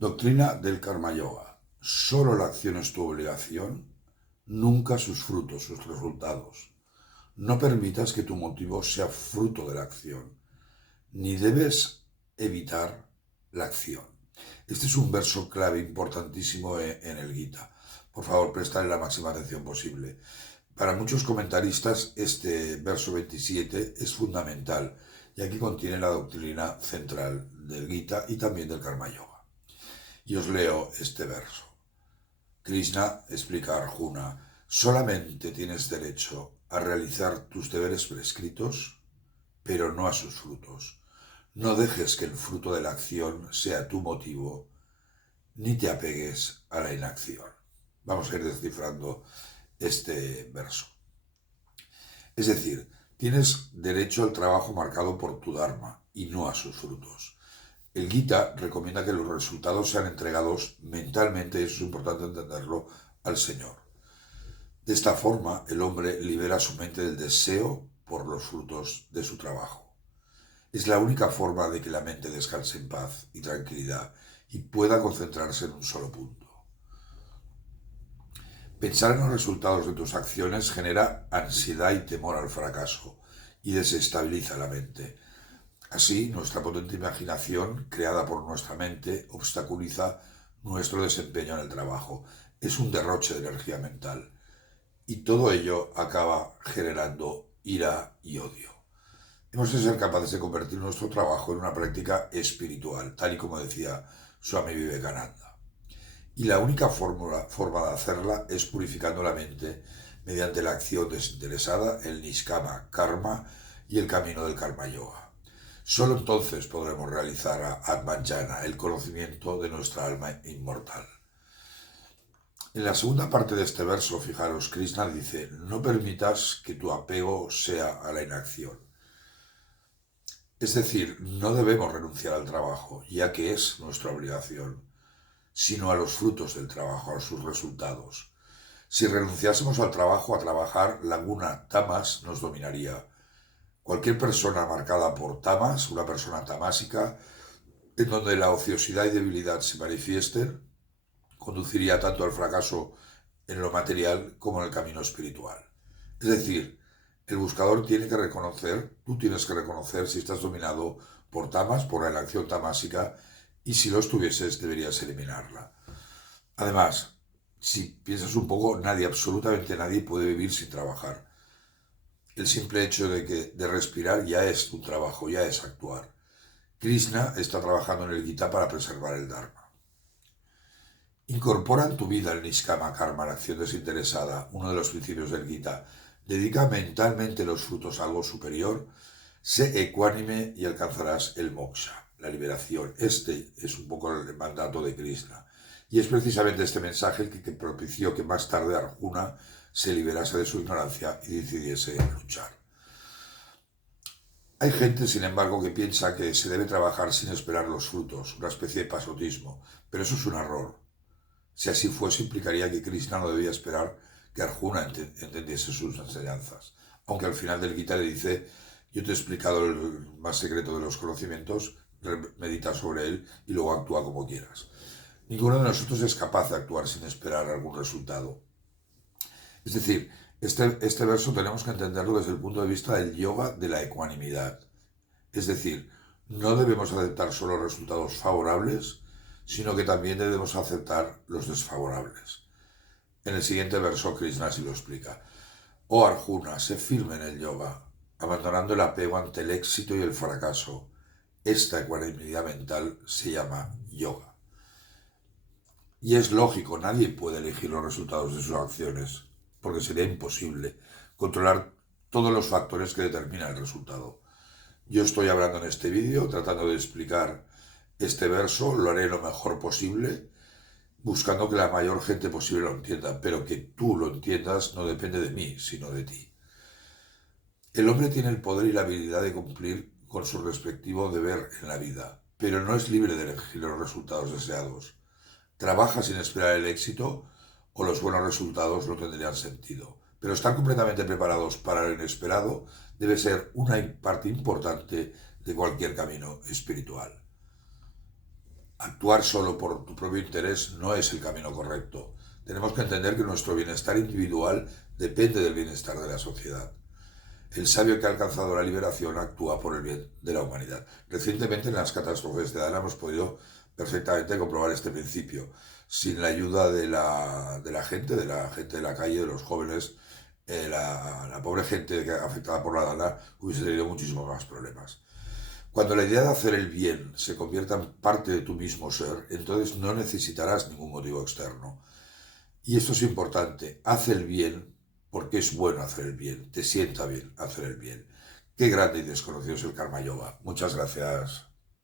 Doctrina del Karma Yoga. Solo la acción es tu obligación, nunca sus frutos, sus resultados. No permitas que tu motivo sea fruto de la acción, ni debes evitar la acción. Este es un verso clave importantísimo en el Gita. Por favor, prestadle la máxima atención posible. Para muchos comentaristas, este verso 27 es fundamental, y aquí contiene la doctrina central del Gita y también del Karma Yoga. Y os leo este verso. Krishna explica a Arjuna: solamente tienes derecho a realizar tus deberes prescritos, pero no a sus frutos. No dejes que el fruto de la acción sea tu motivo, ni te apegues a la inacción. Vamos a ir descifrando este verso. Es decir, tienes derecho al trabajo marcado por tu Dharma y no a sus frutos. El Gita recomienda que los resultados sean entregados mentalmente, y eso es importante entenderlo, al Señor. De esta forma, el hombre libera su mente del deseo por los frutos de su trabajo. Es la única forma de que la mente descanse en paz y tranquilidad y pueda concentrarse en un solo punto. Pensar en los resultados de tus acciones genera ansiedad y temor al fracaso y desestabiliza la mente. Así, nuestra potente imaginación, creada por nuestra mente, obstaculiza nuestro desempeño en el trabajo. Es un derroche de energía mental. Y todo ello acaba generando ira y odio. Hemos de ser capaces de convertir nuestro trabajo en una práctica espiritual, tal y como decía Swami Vivekananda. Y la única forma de hacerla es purificando la mente mediante la acción desinteresada, el Niskama Karma y el camino del Karma Yoga. Solo entonces podremos realizar Atmanjana, el conocimiento de nuestra alma inmortal. En la segunda parte de este verso, fijaros, Krishna dice: no permitas que tu apego sea a la inacción. Es decir, no debemos renunciar al trabajo, ya que es nuestra obligación, sino a los frutos del trabajo, a sus resultados. Si renunciásemos al trabajo, a trabajar, la guna tamas nos dominaría. Cualquier persona marcada por tamas, una persona tamásica, en donde la ociosidad y debilidad se manifiesten, conduciría tanto al fracaso en lo material como en el camino espiritual. Es decir, el buscador tiene que reconocer, tú tienes que reconocer si estás dominado por tamas, por la inacción tamásica, y si lo estuvieses deberías eliminarla. Además, si piensas un poco, nadie, absolutamente nadie puede vivir sin trabajar. El simple hecho de respirar ya es un trabajo, ya es actuar. Krishna está trabajando en el Gita para preservar el Dharma. Incorpora en tu vida el Niskama Karma, la acción desinteresada, uno de los principios del Gita. Dedica mentalmente los frutos a algo superior. Sé ecuánime y alcanzarás el moksha, la liberación. Este es un poco el mandato de Krishna. Y es precisamente este mensaje el que propició que más tarde Arjuna se liberase de su ignorancia y decidiese luchar. Hay gente, sin embargo, que piensa que se debe trabajar sin esperar los frutos, una especie de pasotismo, pero eso es un error. Si así fuese, implicaría que Krishna no debía esperar que Arjuna entendiese sus enseñanzas. Aunque al final del Gita le dice: yo te he explicado el más secreto de los conocimientos, medita sobre él y luego actúa como quieras. Ninguno de nosotros es capaz de actuar sin esperar algún resultado. Es decir, este verso tenemos que entenderlo desde el punto de vista del yoga de la ecuanimidad. Es decir, no debemos aceptar solo resultados favorables, sino que también debemos aceptar los desfavorables. En el siguiente verso, Krishna así lo explica: oh Arjuna, sé firme en el yoga, abandonando el apego ante el éxito y el fracaso. Esta ecuanimidad mental se llama yoga. Y es lógico, nadie puede elegir los resultados de sus acciones, porque sería imposible controlar todos los factores que determinan el resultado. Yo estoy hablando en este vídeo, tratando de explicar este verso, lo haré lo mejor posible, buscando que la mayor gente posible lo entienda, pero que tú lo entiendas no depende de mí, sino de ti. El hombre tiene el poder y la habilidad de cumplir con su respectivo deber en la vida, pero no es libre de elegir los resultados deseados. Trabaja sin esperar el éxito o los buenos resultados no tendrían sentido. Pero estar completamente preparados para lo inesperado debe ser una parte importante de cualquier camino espiritual. Actuar solo por tu propio interés no es el camino correcto. Tenemos que entender que nuestro bienestar individual depende del bienestar de la sociedad. El sabio que ha alcanzado la liberación actúa por el bien de la humanidad. Recientemente en las catástrofes de Dana hemos podido perfectamente comprobar este principio. Sin la ayuda de la gente, de la gente de la calle, de los jóvenes, la pobre gente afectada por la Dana hubiese tenido muchísimos más problemas. Cuando la idea de hacer el bien se convierta en parte de tu mismo ser, entonces no necesitarás ningún motivo externo. Y esto es importante, haz el bien porque es bueno hacer el bien, te sienta bien hacer el bien. Qué grande y desconocido es el Karma Yoga. Muchas gracias.